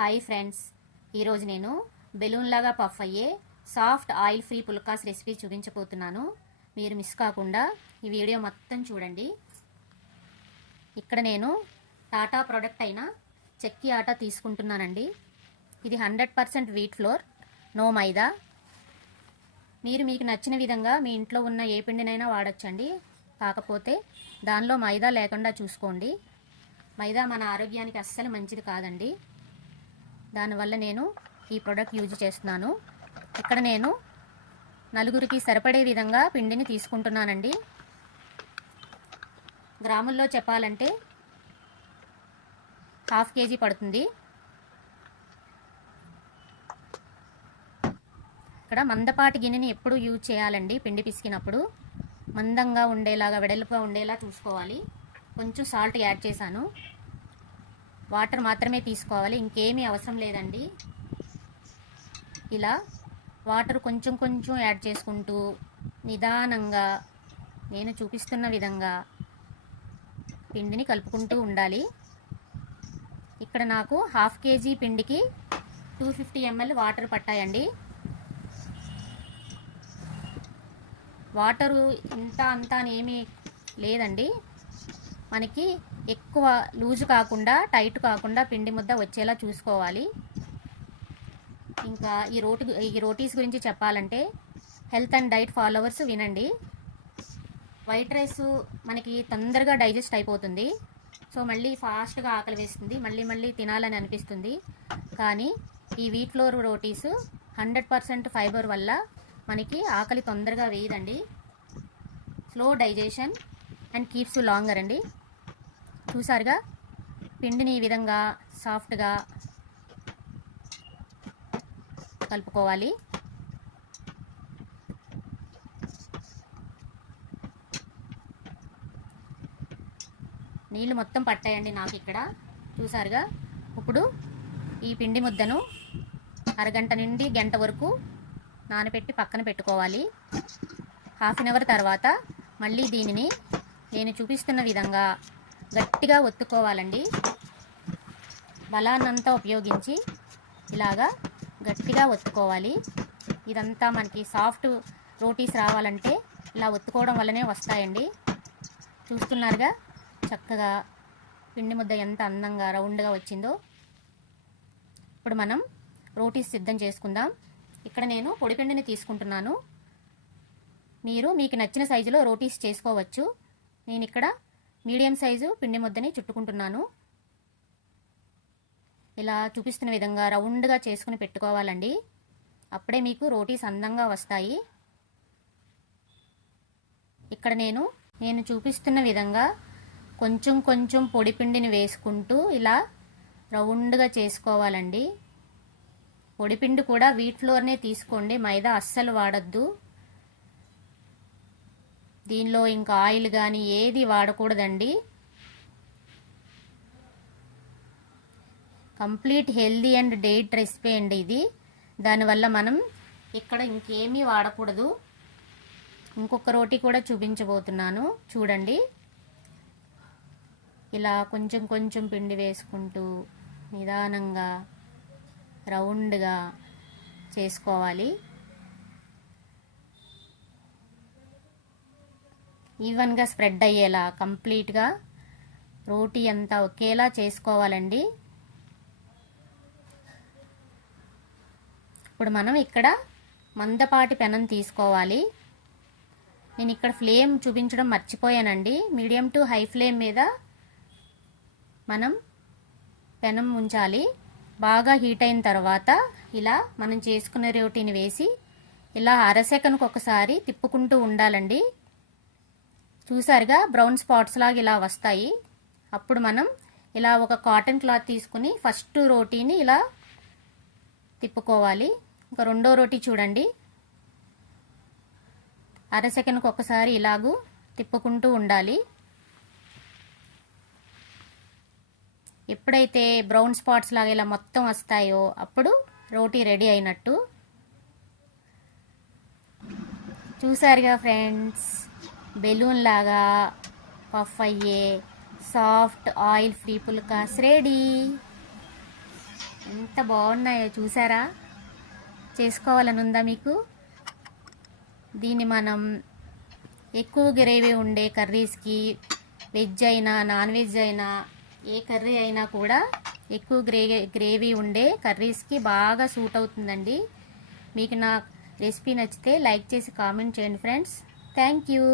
Hi friends, ఈరోజు నేను balloon లాగా పఫ్ అయ్యే soft oil free phulkas recipe చూపించబోతున్నాను. మీరు మిస్ కాకుండా ఈ వీడియో మొత్తం చూడండి. ఇక్కడ నేను టాటా ప్రోడక్ట్ అయిన చెక్కి ఆటా తీసుకుంటున్నానండి. ఇది 100% వీట్ ఫ్లోర్, నో మైదా. మీకు నచ్చిన విధంగా మీ ఇంట్లో ఉన్న ఏ పిండినైనా వాడచ్చండి. కాకపోతే దానిలో మైదా లేకుండా చూసుకోండి. మైదా మన ఆరోగ్యానికి అస్సలు మంచిది కాదండి. దానివల్ల నేను ఈ ప్రోడక్ట్ యూజ్ చేస్తున్నాను. ఇక్కడ నేను నలుగురికి సరిపడే విధంగా పిండిని తీసుకుంటున్నానండి. గ్రాముల్లో చెప్పాలంటే 1/2 kg పడుతుంది. ఇక్కడ మందపాటి గిన్నెని ఎప్పుడు యూజ్ చేయాలండి. పిండి పిసికినప్పుడు మందంగా ఉండేలాగా, వెడల్పుగా ఉండేలా చూసుకోవాలి. కొంచెం సాల్ట్ యాడ్ చేశాను. వాటర్ మాత్రమే తీసుకోవాలి, ఇంకేమీ అవసరం లేదండి. ఇలా వాటర్ కొంచెం కొంచెం యాడ్ చేసుకుంటూ నిదానంగా నేను చూపిస్తున్న విధంగా పిండిని కలుపుకుంటూ ఉండాలి. ఇక్కడ నాకు 1/2 kg పిండికి 250 ml వాటర్ పట్టాయండి. వాటరు ఇంత అంతా అని ఏమీ లేదండి. మనకి ఎక్కువ లూజ్ కాకుండా, టైట్ కాకుండా పిండి ముద్ద వచ్చేలా చూసుకోవాలి. ఇంకా ఈ రోటీస్ గురించి చెప్పాలంటే హెల్త్ అండ్ డైట్ ఫాలోవర్స్ వినండి. వైట్ రైస్ మనకి తొందరగా డైజెస్ట్ అయిపోతుంది. సో మళ్ళీ ఫాస్ట్గా ఆకలి వేస్తుంది, మళ్ళీ తినాలని అనిపిస్తుంది. కానీ ఈ వీట్ ఫ్లోర్ రోటీస్ 100% ఫైబర్ వల్ల మనకి ఆకలి తొందరగా వేయదండి. Slow digestion and keeps longer అండి. చూసారుగా, పిండిని ఈ విధంగా సాఫ్ట్గా కలుపుకోవాలి. నీళ్ళు మొత్తం పట్టాయండి నాకు ఇక్కడ. చూసారుగా, ఇప్పుడు ఈ పిండి ముద్దను అరగంట నుండి గంట వరకు నానబెట్టి పక్కన పెట్టుకోవాలి. 1/2 hour తర్వాత మళ్ళీ దీనిని నేను చూపిస్తున్న విధంగా గట్టిగా ఒత్తుకోవాలండి. బలాన్నంతా ఉపయోగించి ఇలాగా గట్టిగా ఒత్తుకోవాలి. ఇదంతా మనకి సాఫ్ట్ రోటీస్ రావాలంటే ఇలా ఒత్తుకోవడం వల్లనే వస్తాయండి. చూస్తున్నారుగా, చక్కగా పిండి ముద్ద ఎంత అందంగా రౌండ్గా వచ్చిందో. ఇప్పుడు మనం రోటీస్ సిద్ధం చేసుకుందాం. ఇక్కడ నేను పొడిపిండిని తీసుకుంటున్నాను. మీకు నచ్చిన సైజులో రోటీస్ చేసుకోవచ్చు. నేను ఇక్కడ మీడియం సైజు పిండి ముద్దని చుట్టుకుంటున్నాను. ఇలా చూపిస్తున్న విధంగా రౌండ్గా చేసుకుని పెట్టుకోవాలండి. అప్పుడే మీకు రోటీస్ అందంగా వస్తాయి. ఇక్కడ నేను చూపిస్తున్న విధంగా కొంచెం కొంచెం పొడి పిండిని వేసుకుంటూ ఇలా రౌండ్గా చేసుకోవాలండి. పొడిపిండి కూడా వీట్ ఫ్లోర్నే తీసుకోండి, మైదా అస్సలు వాడద్దు. దీనిలో ఇంకా ఆయిల్ కానీ ఏది వాడకూడదండి. Complete healthy and diet recipe అండి ఇది. దానివల్ల మనం ఇక్కడ ఇంకేమీ వాడకూడదు. ఇంకొక రోటీ కూడా చూపించబోతున్నాను, చూడండి. ఇలా కొంచెం కొంచెం పిండి వేసుకుంటూ నిదానంగా రౌండ్గా చేసుకోవాలి. ఈవెన్గా స్ప్రెడ్ అయ్యేలా కంప్లీట్గా రోటీ అంతా ఒకేలా చేసుకోవాలండి. ఇప్పుడు మనం ఇక్కడ మందపాటి పెనం తీసుకోవాలి. నేను ఇక్కడ ఫ్లేమ్ చూపించడం మర్చిపోయానండి. మీడియం టు హై ఫ్లేమ్ మీద మనం పెనం ఉంచాలి. బాగా హీట్ అయిన తర్వాత ఇలా మనం చేసుకునే రోటీని వేసి ఇలా అరసెకనుకు ఒకసారి తిప్పుకుంటూ ఉండాలండి. చూసారుగా, బ్రౌన్ స్పాట్స్ లాగా ఇలా వస్తాయి. అప్పుడు మనం ఇలా ఒక కాటన్ క్లాత్ తీసుకుని ఫస్ట్ రోటీని ఇలా తిప్పుకోవాలి. ఇంకా రెండో రోటీ చూడండి, అరసెకనుకు ఒకసారి ఇలాగూ తిప్పుకుంటూ ఉండాలి. ఎప్పుడైతే బ్రౌన్ స్పాట్స్ లాగా ఇలా మొత్తం వస్తాయో అప్పుడు రోటీ రెడీ అయినట్టు. చూసారుగా ఫ్రెండ్స్, బెలూన్ లాగా పఫ్ అయ్యే soft oil free phulkas ready. ఎంత బాగున్నాయో చూసారా? చేసుకోవాలని ఉందా మీకు? దీన్ని మనం ఎక్కువ గ్రేవీ ఉండే కర్రీస్కి, వెజ్ అయినా నాన్ వెజ్ అయినా ఏ కర్రీ అయినా కూడా ఎక్కువ గ్రేవీ ఉండే కర్రీస్కి బాగా సూట్ అవుతుందండి. మీకు నా రెసిపీ నచ్చితే లైక్ చేసి కామెంట్ చేయండి ఫ్రెండ్స్. Thank you.